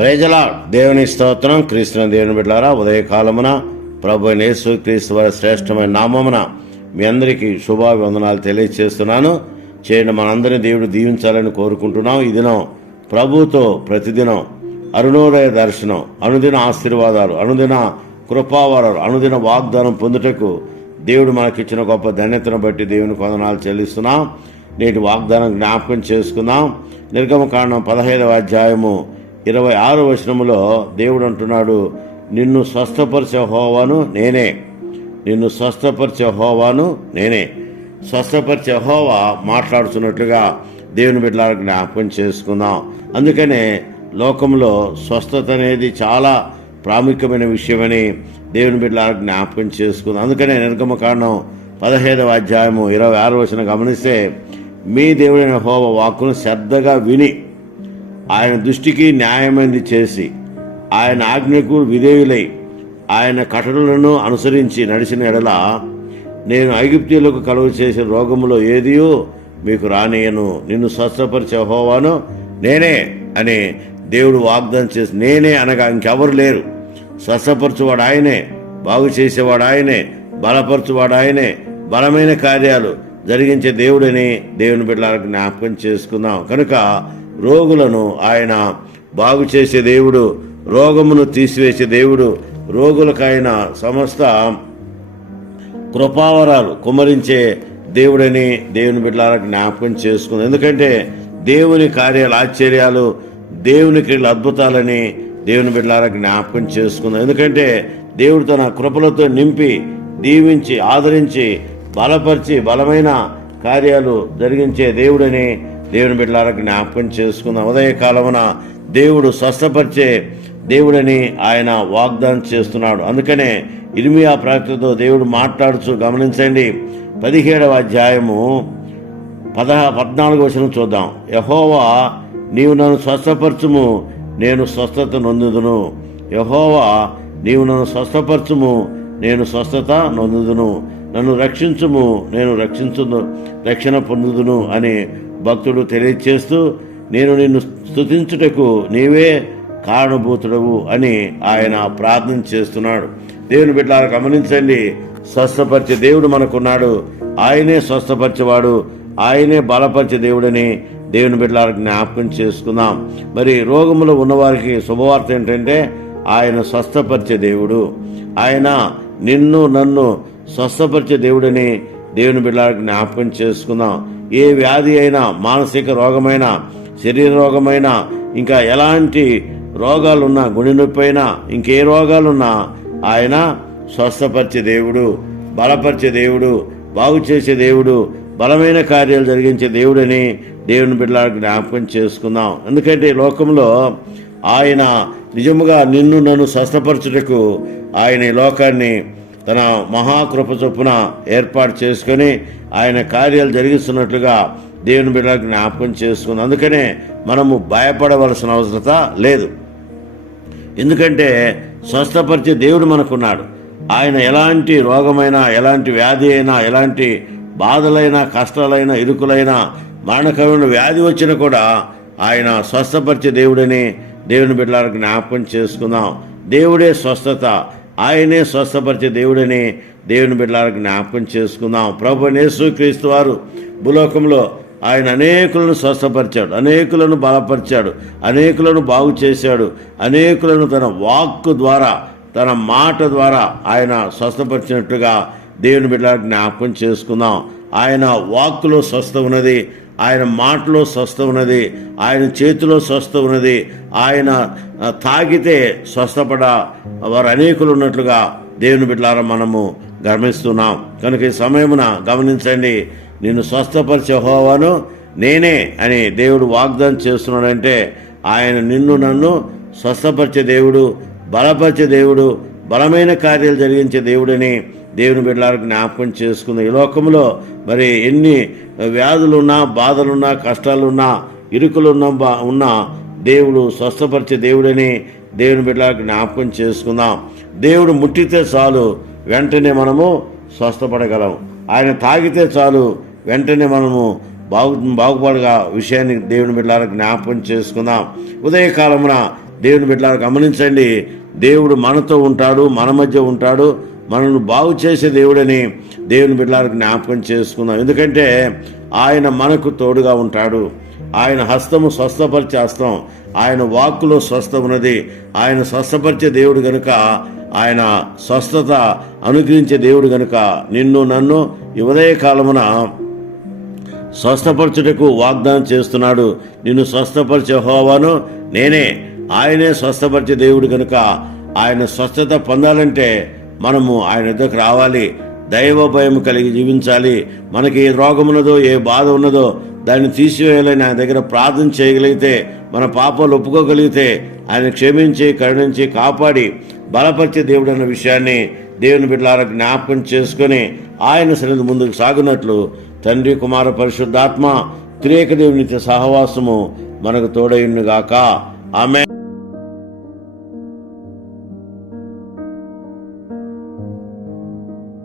ప్రజల దేవుని స్తోత్రం. క్రీస్తున దేవుని బిడ్డారా ఉదయకాలమున ప్రభు నేసు క్రీస్తు వారి శ్రేష్టమైన నామమున మీ అందరికీ శుభాభివందనాలు తెలియజేస్తున్నాను చేయండి మనందరినీ దేవుడు దీవించాలని కోరుకుంటున్నాం. ఈ దినం ప్రభుతో ప్రతిదినం అరుణోదయ దర్శనం అనుదిన ఆశీర్వాదాలు అనుదిన కృపావరాలు అనుదిన వాగ్దానం పొందుటకు దేవుడు మనకిచ్చిన గొప్ప ధన్యతను బట్టి దేవుని వందనాలు చెల్లిస్తున్నాం. నేటి వాగ్దానం జ్ఞాపకం చేసుకుందాం. నిర్గమకాండం పదహైదవ అధ్యాయము ఇరవై ఆరు వచనములో దేవుడు అంటున్నాడు నిన్ను స్వస్థపరిచే హోవాను నేనే. నిన్ను స్వస్థపరిచే హోవాను నేనే. స్వస్థపరిచే హోవా మాట్లాడుతున్నట్లుగా దేవుని బిడ్డలకు జ్ఞాపకం చేసుకుందాం. అందుకనే లోకంలో స్వస్థత అనేది చాలా ప్రాముఖ్యమైన విషయమని దేవుని బిడ్డలకు జ్ఞాపకం చేసుకుందాం. అందుకనే నిర్గమకాండం పదహైదవ అధ్యాయము ఇరవై ఆరు వచనం గమనిస్తే మీ దేవుడైన హోవ వాక్కును శ్రద్ధగా విని ఆయన దృష్టికి న్యాయమైనది చేసి ఆయన ఆజ్ఞకు విధేయులై ఆయన కఠనలను అనుసరించి నడిచిన ఎడల నేను ఐగుప్తీయులకు కలుగు చేసే రోగములో ఏదియో మీకు రానియను. నిన్ను స్వస్థపరిచే హోవాను నేనే అని దేవుడు వాగ్దానం చేసి నేనే అనగా ఇంకెవరు లేరు. స్వస్థపరచువాడు ఆయనే బాగు చేసేవాడు ఆయనే బలపరచువాడు ఆయనే బలమైన కార్యాలు జరిగించే దేవుడని దేవుని బిడ్డలకు జ్ఞాపకం చేసుకుందాం. కనుక రోగులను ఆయన బాగు చేసే దేవుడు రోగమును తీసివేసే దేవుడు రోగులకైన సమస్త కృపావరాలు కుమరించే దేవుడని దేవుని బిడ్డలారా జ్ఞాపకం చేసుకుంది. ఎందుకంటే దేవుని కార్యాలు ఆశ్చర్యాలు దేవుని క్రియలు అద్భుతాలని దేవుని బిడ్డలారా జ్ఞాపకం చేసుకుంది. ఎందుకంటే దేవుడు తన కృపలతో నింపి దీవించి ఆదరించి బలపరిచి బలమైన కార్యాలు జరిగించే దేవుడని దేవుని బిడ్డలారా జ్ఞాపకం చేసుకుందాం. ఉదయకాలమున దేవుడు స్వస్థపరిచే దేవుడని ఆయన వాగ్దానం చేస్తున్నాడు. అందుకనే ఇర్మియా ప్రాక్తితో దేవుడు మాట్లాడుచు గమనించండి. పదిహేడవ అధ్యాయము పద పద్నాలుగు వచనం చూద్దాం. యహోవా నీవు నన్ను స్వస్థపరచుము నేను స్వస్థత నొందుదును. యహోవా నీవు నన్ను స్వస్థపరచుము నేను స్వస్థత నొందుదును. నన్ను రక్షించుము నేను రక్షించును రక్షణ పొందుదును అని భక్తుడు తెలియచేస్తూ నేను నిన్ను స్తుతించుటకు నీవే కారణభూతుడవు అని ఆయన ప్రార్థన చేస్తున్నాడు. దేవుని బిడ్డలారా గమనించండి స్వస్థపరిచే దేవుడు మనకున్నాడు. ఆయనే స్వస్థపరిచేవాడు ఆయనే బలపరిచే దేవుడని దేవుని బిడ్డలకు జ్ఞాపకం చేసుకుందాం. మరి రోగములో ఉన్నవారికి శుభవార్త ఏంటంటే ఆయన స్వస్థపరిచే దేవుడు. ఆయన నిన్ను నన్ను స్వస్థపరిచే దేవుడని దేవుని బిడ్డలకు జ్ఞాపకం చేసుకుందాం. ఏ వ్యాధి అయినా మానసిక రోగమైన శరీర రోగమైన ఇంకా ఎలాంటి రోగాలున్నా గుండె నొప్పి అయినా ఇంకే రోగాలున్నా ఆయన స్వస్థపరిచే దేవుడు బలపరిచే దేవుడు బాగు చేసే దేవుడు బలమైన కార్యాలు జరిగించే దేవుడని దేవుని బిడ్డలకు జ్ఞాపకం చేసుకుందాం. ఎందుకంటే లోకంలో ఆయన నిజముగా నిన్ను నన్ను స్వస్థపరచుటకు ఆయన ఈ లోకాన్ని తన మహాకృప చొప్పున ఏర్పాటు చేసుకొని ఆయన కార్యాలు జరిగిస్తున్నట్లుగా దేవుని బిడ్డలకు జ్ఞాపకం చేసుకుంది. అందుకనే మనము భయపడవలసిన అవసరత లేదు. ఎందుకంటే స్వస్థపరిచే దేవుడు మనకున్నాడు. ఆయన ఎలాంటి రోగమైనా ఎలాంటి వ్యాధి అయినా ఎలాంటి బాధలైనా కష్టాలైనా ఇరుకులైనా మరణకరమైన వ్యాధి వచ్చినా కూడా ఆయన స్వస్థపరిచే దేవుడని దేవుని బిడ్డలకు జ్ఞాపకం చేసుకుందాం. దేవుడే స్వస్థత ఆయనే స్వస్థపరిచే దేవుడని దేవుని బిడ్డలకు జ్ఞాపకం చేసుకుందాం. ప్రభు యేసుక్రీస్తు వారు భూలోకంలో ఆయన అనేకులను స్వస్థపరిచాడు అనేకులను బలపరిచాడు అనేకులను బాగు చేశాడు అనేకులను తన వాక్కు ద్వారా తన మాట ద్వారా ఆయన స్వస్థపరిచినట్టుగా దేవుని బిడ్డలకు జ్ఞాపకం చేసుకుందాం. ఆయన వాక్కులో స్వస్థ ఉన్నది ఆయన మాటలో స్వస్థ ఉన్నది ఆయన చేతిలో స్వస్థ ఉన్నది ఆయన తాగితే స్వస్థపడ వారు అనేకులు ఉన్నట్లుగా దేవుని బిడ్డలారా మనము గమనిస్తున్నాం. కనుక ఈ సమయమున గమనించండి నిన్ను స్వస్థపరిచే హోవాను నేనే అని దేవుడు వాగ్దానం చేస్తున్నాడంటే ఆయన నిన్ను నన్ను స్వస్థపరిచే దేవుడు బలపరిచే దేవుడు బలమైన కార్యాలు జరిగించే దేవుడని దేవుని బిడ్డలకు జ్ఞాపకం చేసుకుందాం. ఈ లోకంలో మరి ఎన్ని వ్యాధులున్నా బాధలున్నా కష్టాలున్నా ఇరుకులున్నా బా ఉన్నా దేవుడు స్వస్థపరిచే దేవుడని దేవుని బిడ్డలకు జ్ఞాపకం చేసుకుందాం. దేవుడు ముట్టితే చాలు వెంటనే మనము స్వస్థపడగలం. ఆయన తాగితే చాలు వెంటనే మనము బాగు బాగుపడగా విషయాన్ని దేవుని బిడ్డలకు జ్ఞాపకం చేసుకుందాం. ఉదయకాలమున దేవుని బిడ్డలారా గమనించండి. దేవుడు మనతో ఉంటాడు మన మధ్య ఉంటాడు. మనల్ని బాగు చేసే దేవుడని దేవుని బిడ్డలకు జ్ఞాపకం చేసుకుందాం. ఎందుకంటే ఆయన మనకు తోడుగా ఉంటాడు. ఆయన హస్తము స్వస్థపరిచే హస్తం ఆయన వాక్కులో స్వస్థ ఉన్నది ఆయన స్వస్థపరిచే దేవుడు గనుక ఆయన స్వస్థత అనుగ్రహించే దేవుడు గనుక నిన్ను నన్ను ఉదయ కాలమున స్వస్థపరచుటకు వాగ్దానం చేస్తున్నాడు. నిన్ను స్వస్థపరిచే హోవాను నేనే. ఆయనే స్వస్థపరిచే దేవుడు కనుక ఆయన స్వస్థత పొందాలంటే మనము ఆయన ఎద్దకు రావాలి. దైవ భయం కలిగి జీవించాలి. మనకి ఏ రోగం ఉన్నదో ఏ బాధ ఉన్నదో దాన్ని తీసివేయాలని ఆయన దగ్గర ప్రార్థన చేయగలిగితే మన పాపాలు ఒప్పుకోగలిగితే ఆయన క్షమించి కరుణించి కాపాడి బలపరిచే దేవుడు అన్న విషయాన్ని దేవుని బిడ్డలారా జ్ఞాపకం చేసుకొని ఆయన సన్నిధి ముందుకు సాగునట్లు తండ్రి కుమార పరిశుద్ధాత్మ త్రియేక దేవునితో సహవాసము మనకు తోడైండుగాక ఆమె